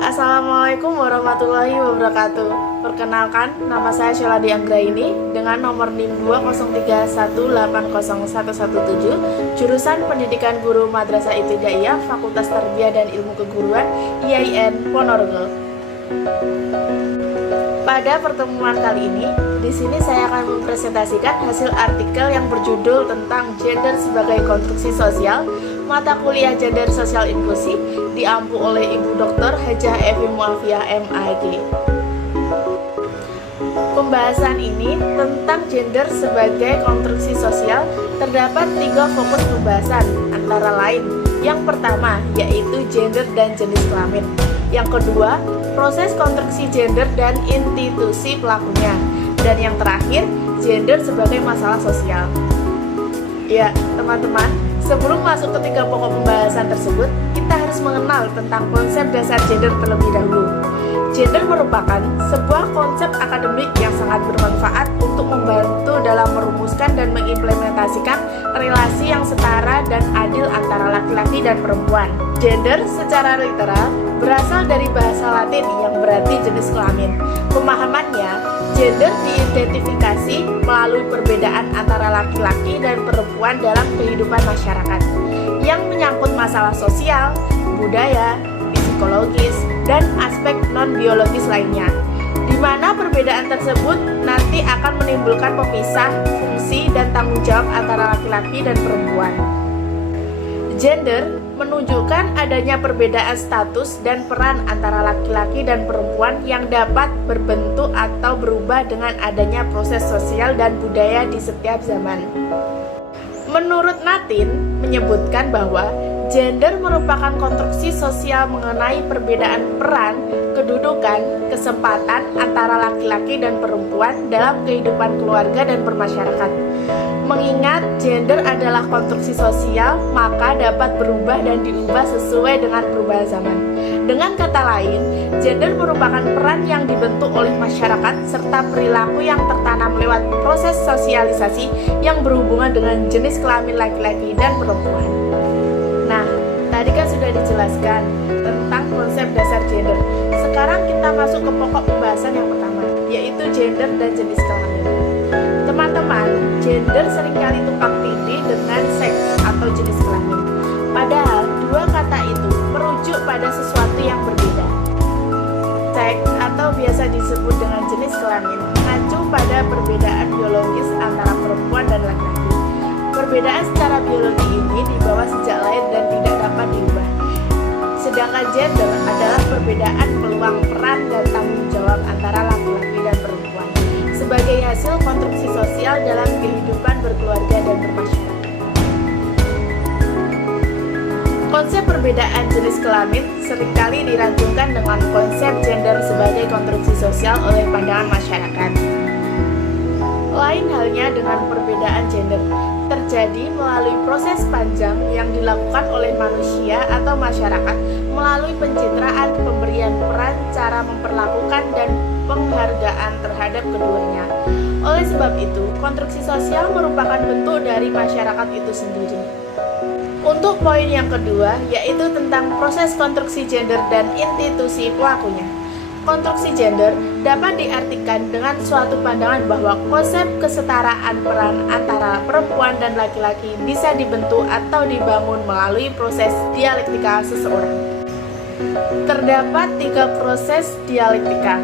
Assalamualaikum warahmatullahi wabarakatuh. Perkenalkan, nama saya Sheila Dianggraini dengan nomor NIM 203180117, jurusan Pendidikan Guru Madrasah Ibtidaiyah, Fakultas Tarbiyah dan Ilmu Keguruan, IAIN Ponorogo. Pada pertemuan kali ini, di sini saya akan mempresentasikan hasil artikel yang berjudul tentang gender sebagai konstruksi sosial, mata kuliah Gender Sosial Inklusi, diampu oleh Ibu Dr. Hajah Evi Mualfiah MAG. Pembahasan ini tentang gender sebagai konstruksi sosial terdapat 3 fokus pembahasan, antara lain yang pertama yaitu gender dan jenis kelamin, yang kedua proses konstruksi gender dan institusi pelakunya, dan yang terakhir gender sebagai masalah sosial. Ya, teman-teman, sebelum masuk ke 3 pokok pembahasan tersebut, kita harus mengenal tentang konsep dasar gender terlebih dahulu. Gender merupakan sebuah konsep akademik yang sangat bermanfaat untuk membantu dalam merumuskan dan mengimplementasikan relasi yang setara dan adil antara laki-laki dan perempuan. Gender secara literal berasal dari bahasa Latin yang berarti jenis kelamin. Pemahamannya, gender diidentifikasi melalui perbedaan antara laki-laki dan perempuan dalam kehidupan masyarakat yang menyangkut masalah sosial, budaya, psikologis, dan aspek non-biologis lainnya, di mana perbedaan tersebut nanti akan menimbulkan pemisah fungsi dan tanggung jawab antara laki-laki dan perempuan. Gender menunjukkan adanya perbedaan status dan peran antara laki-laki dan perempuan yang dapat berbentuk atau berubah dengan adanya proses sosial dan budaya di setiap zaman. Menurut Natin menyebutkan bahwa gender merupakan konstruksi sosial mengenai perbedaan peran, kedudukan, kesempatan antara laki-laki dan perempuan dalam kehidupan keluarga dan bermasyarakat. Mengingat gender adalah konstruksi sosial, maka dapat berubah dan diubah sesuai dengan perubahan zaman. Dengan kata lain, gender merupakan peran yang dibentuk oleh masyarakat serta perilaku yang tertanam lewat proses sosialisasi yang berhubungan dengan jenis kelamin laki-laki dan perempuan. Nah, tadi kan sudah dijelaskan tentang konsep dasar gender. Sekarang kita masuk ke pokok pembahasan yang pertama, yaitu gender dan jenis kelamin. Teman-teman, gender seringkali tumpang tindih dengan seks atau jenis kelamin. Padahal, dua kata itu merujuk pada sesuatu yang berbeda. Seks atau biasa disebut dengan jenis kelamin mengacu pada perbedaan biologis antara perempuan dan laki-laki. Perbedaan secara biologi ini dibawa sejak lahir dan tidak dapat diubah. Sedangkan gender adalah perbedaan peluang peran dan tanggung jawab antara laki-laki dan perempuan sebagai hasil konstruksi sosial dalam kehidupan berkeluarga dan bermasyarakat. Konsep perbedaan jenis kelamin seringkali diragungkan dengan konsep gender sebagai konstruksi sosial oleh pandangan masyarakat. Lain halnya dengan perbedaan gender terjadi melalui proses panjang yang dilakukan oleh manusia atau masyarakat melalui pencitraan, pemberian peran, cara memperlakukan, dan penghargaan terhadap keduanya. Oleh sebab itu, konstruksi sosial merupakan bentuk dari masyarakat itu sendiri. Untuk poin yang kedua, yaitu tentang proses konstruksi gender dan institusi pelakunya. Konstruksi gender dapat diartikan dengan suatu pandangan bahwa konsep kesetaraan peran antara perempuan dan laki-laki bisa dibentuk atau dibangun melalui proses dialektika seseorang. Terdapat 3 proses dialektika.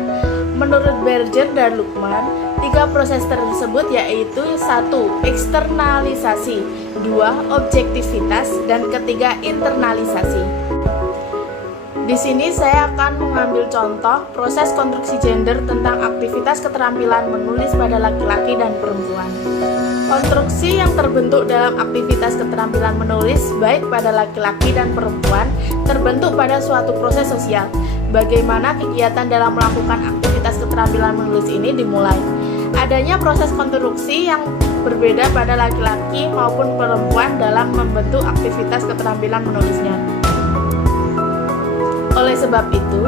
Menurut Berger dan Luqman, 3 proses tersebut yaitu 1. Eksternalisasi, 2. Objektivitas, dan ketiga internalisasi. Di sini saya akan mengambil contoh proses konstruksi gender tentang aktivitas keterampilan menulis pada laki-laki dan perempuan. Konstruksi yang terbentuk dalam aktivitas keterampilan menulis baik pada laki-laki dan perempuan terbentuk pada suatu proses sosial. Bagaimana kegiatan dalam melakukan aktivitas keterampilan keterampilan menulis ini dimulai. Adanya proses konstruksi yang berbeda pada laki-laki maupun perempuan dalam membentuk aktivitas keterampilan menulisnya. Oleh sebab itu,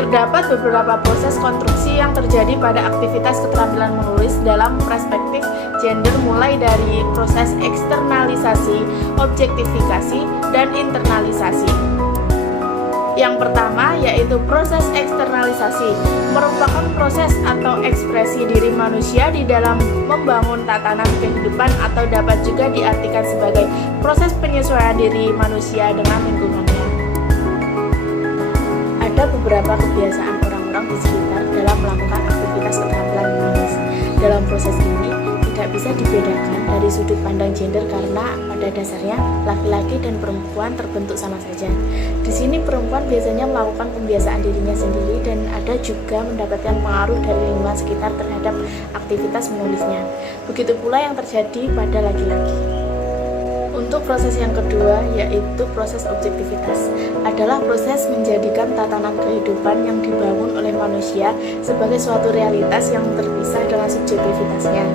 terdapat beberapa proses konstruksi yang terjadi pada aktivitas keterampilan menulis dalam perspektif gender, mulai dari proses eksternalisasi, objektifikasi, dan internalisasi. Yang pertama yaitu proses eksternalisasi, merupakan proses atau ekspresi diri manusia di dalam membangun tatanan kehidupan, atau dapat juga diartikan sebagai proses penyesuaian diri manusia dengan lingkungannya. Ada beberapa kebiasaan orang-orang di sekitar dalam melakukan aktivitas keterampilan menulis. Dalam proses ini tidak bisa dibedakan dari sudut pandang gender karena pada dasarnya laki-laki dan perempuan terbentuk sama saja. Di sini perempuan biasanya melakukan pembiasaan dirinya sendiri dan ada juga mendapatkan pengaruh dari lingkungan sekitar terhadap aktivitas menulisnya. Begitu pula yang terjadi pada laki-laki. Untuk proses yang kedua, yaitu proses objektivitas, adalah proses menjadikan tatanan kehidupan yang dibangun oleh manusia sebagai suatu realitas yang terpisah dengan subjektivitasnya.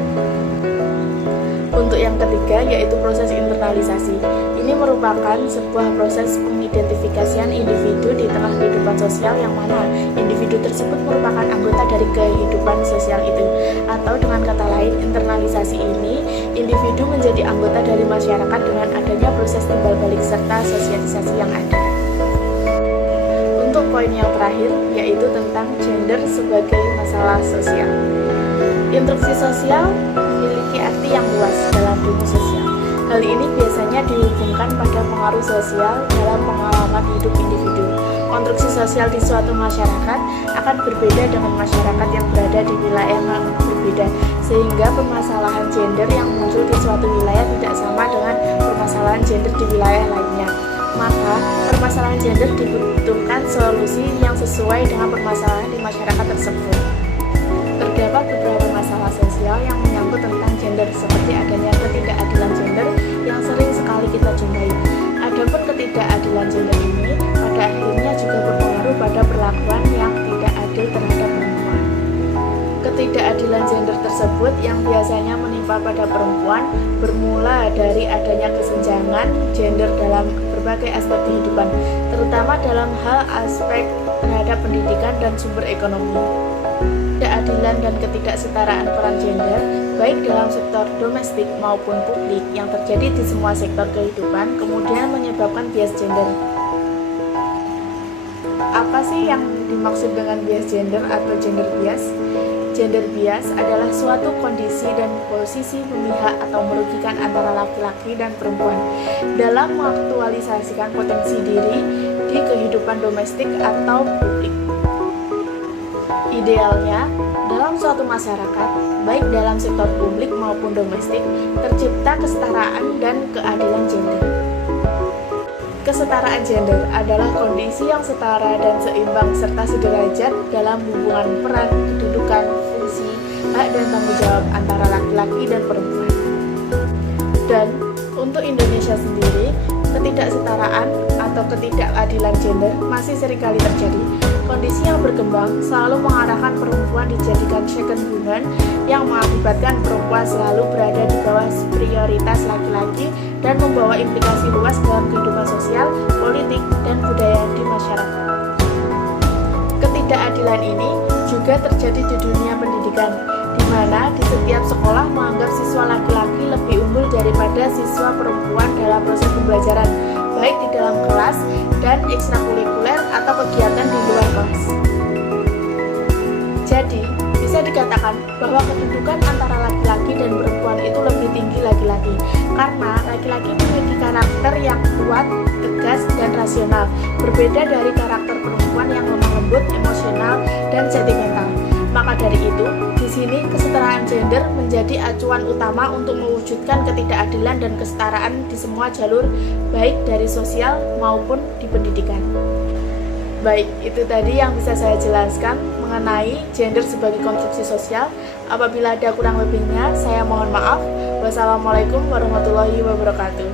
Untuk yang ketiga, yaitu proses internalisasi. Ini merupakan sebuah proses pengidentifikasian individu di tengah kehidupan sosial yang mana individu tersebut merupakan anggota dari kehidupan sosial itu. Atau dengan kata lain, internalisasi ini, individu menjadi anggota dari masyarakat dengan adanya proses timbal balik serta sosialisasi yang ada. Untuk poin yang terakhir, yaitu tentang gender sebagai masalah sosial. Instruksi sosial memiliki arti yang luas dalam ilmu sosial. Hal ini biasanya dihubungkan pada pengaruh sosial dalam pengalaman hidup individu. Konstruksi sosial di suatu masyarakat akan berbeda dengan masyarakat yang berada di wilayah yang berbeda, sehingga permasalahan gender yang muncul di suatu wilayah tidak sama dengan permasalahan gender di wilayah lainnya. Maka, permasalahan gender dibutuhkan solusi yang sesuai dengan permasalahan di masyarakat tersebut. Terdapat beberapa masalah sosial yang menyangkut tentang gender, seperti adanya ketidakadilan gender yang sering sekali kita jumpai. Adapun ketidakadilan gender ini pada akhirnya juga berpengaruh pada perlakuan yang tidak adil terhadap perempuan. Ketidakadilan gender tersebut yang biasanya menimpa pada perempuan bermula dari adanya kesenjangan gender dalam berbagai aspek kehidupan, terutama dalam hal aspek terhadap pendidikan dan sumber ekonomi. Ketidakadilan dan ketidaksetaraan peran gender, baik dalam sektor domestik maupun publik, yang terjadi di semua sektor kehidupan, kemudian menyebabkan bias gender. Apa sih yang dimaksud dengan bias gender atau gender bias? Gender bias adalah suatu kondisi dan posisi memihak atau merugikan antara laki-laki dan perempuan dalam mengaktualisasikan potensi diri di kehidupan domestik atau publik. Idealnya, dalam suatu masyarakat, baik dalam sektor publik maupun domestik, tercipta kesetaraan dan keadilan gender. Kesetaraan gender adalah kondisi yang setara dan seimbang serta sederajat dalam hubungan peran, kedudukan, fungsi, hak dan tanggung jawab antara laki-laki dan perempuan. Dan untuk Indonesia sendiri, ketidaksetaraan atau ketidakadilan gender masih seringkali terjadi. Kondisi yang berkembang selalu mengarahkan perempuan dijadikan second woman, yang mengakibatkan perempuan selalu berada di bawah prioritas laki-laki dan membawa implikasi luas dalam kehidupan sosial, politik, dan budaya di masyarakat. Ketidakadilan ini juga terjadi di dunia pendidikan, di mana di setiap sekolah menganggap siswa laki-laki lebih unggul daripada siswa perempuan dalam proses pembelajaran, baik di dalam kelas dan ekstrakurikuler atau kegiatan di luar kelas. Jadi, bisa dikatakan bahwa kedudukan antara laki-laki dan perempuan itu lebih tinggi laki-laki, karena laki-laki memiliki karakter yang kuat, tegas, dan rasional, berbeda dari karakter perempuan yang lemah lembut, emosional, dan sentimental. Maka dari itu, di sini kesetaraan gender menjadi acuan utama untuk mewujudkan ketidakadilan dan kesetaraan di semua jalur, baik dari sosial maupun di pendidikan. Baik, itu tadi yang bisa saya jelaskan mengenai gender sebagai konstruksi sosial. Apabila ada kurang lebihnya, saya mohon maaf. Wassalamualaikum warahmatullahi wabarakatuh.